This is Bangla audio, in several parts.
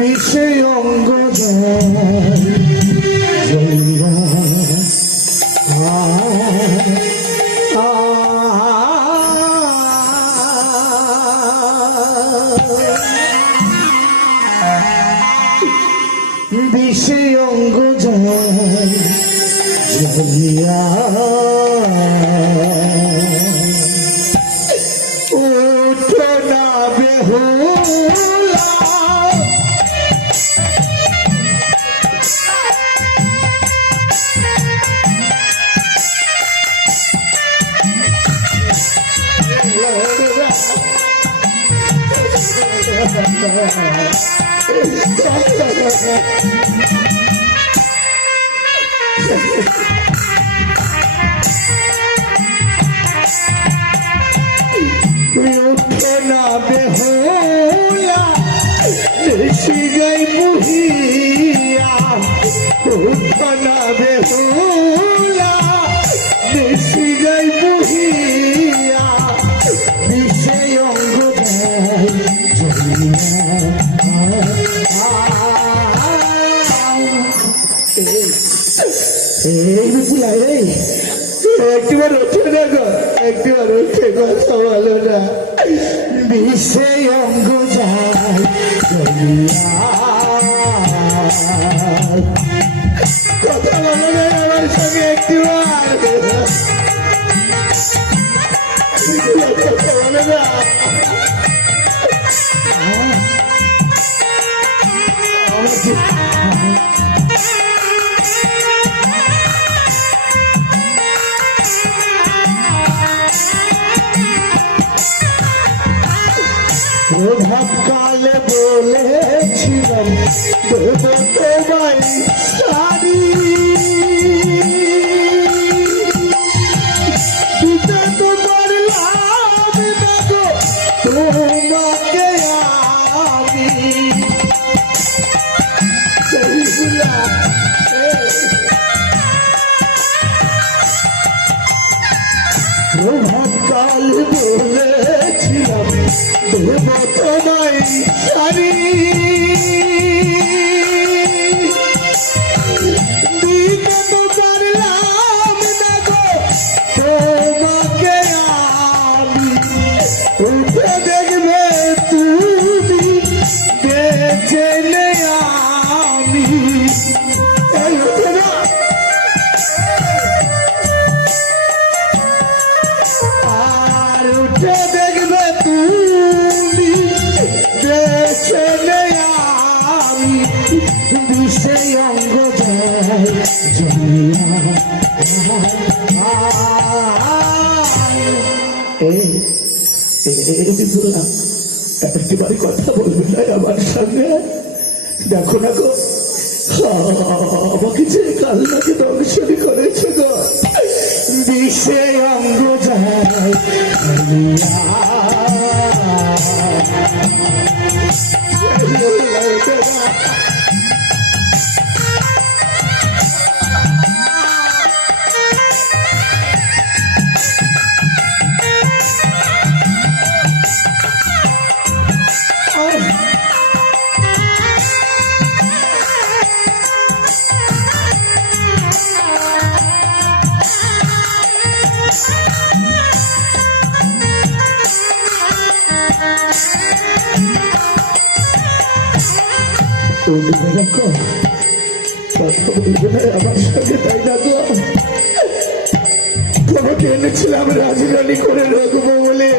বিষয় অঙ্গ জয়রা বিষয় অঙ্গ জয়রা উঠো না বেহুলা উঠো না বেহুলা দেশি গাই বুহিয়া উঠো না বেহুলা দেশি গাই বুহিয়া বিষয় অঙ্গ একটিবার ওঠে না গো একটিবার ওঠে কথা বলো না বিষয় অঙ্গ যায় কথা বলো না আমার সঙ্গে একটিবার কথা বলো না প্রভাত কালে বলেছিলাম দেব তোমায় শাড়ি দিতে তো পারলাম না গো তোমাকে আমি প্রভাত কাল বলেছিলাম দেব তোমায় শাড়ি দিতে তো পারলাম না গো তোমাকে আমি উঠে দেখবে তুমি বেঁচে নেই আমি আর উঠে দেখবে তুমি বেঁচে নেই আমি বিষয় অঙ্গ একটিবারই কথা বলবে না আমার সঙ্গে দেখো না গো আমাকে যে কালনাকে দংশনী করেছে গো বিষয় অঙ্গ যায় দেখো কথা বলবে না আমার সঙ্গে তাই না গো তোমাকে এনেছিলাম রাজরানী করে রাখবো বলে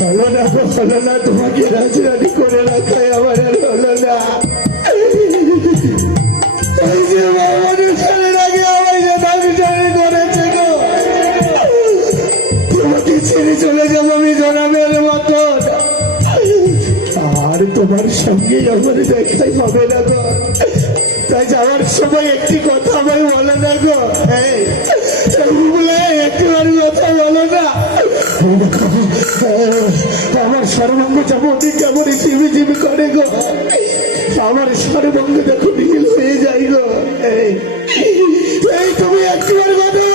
হলো না গো হলো না তোমাকে রাজরানী করে রাখায় আমার আর হলো না এই যে মানুষের আগে আমায় যে রাজরানী করেছে গো তোমাকে ছেড়ে চলে যাবো আমি জনাবের মতন আর তোমার সঙ্গে আমার দেখাই হবে না গো তাই যাওয়ার সময় একটি কথা আমায় বলো না গো একটিবার কথা বলো না আমার সর্বাঙ্গ যাবো কেমন চিবি চিবি করে গো আমার সর্বাঙ্গ দেখো নীল হয়ে যাই গো এই তুমি একটিবার কথা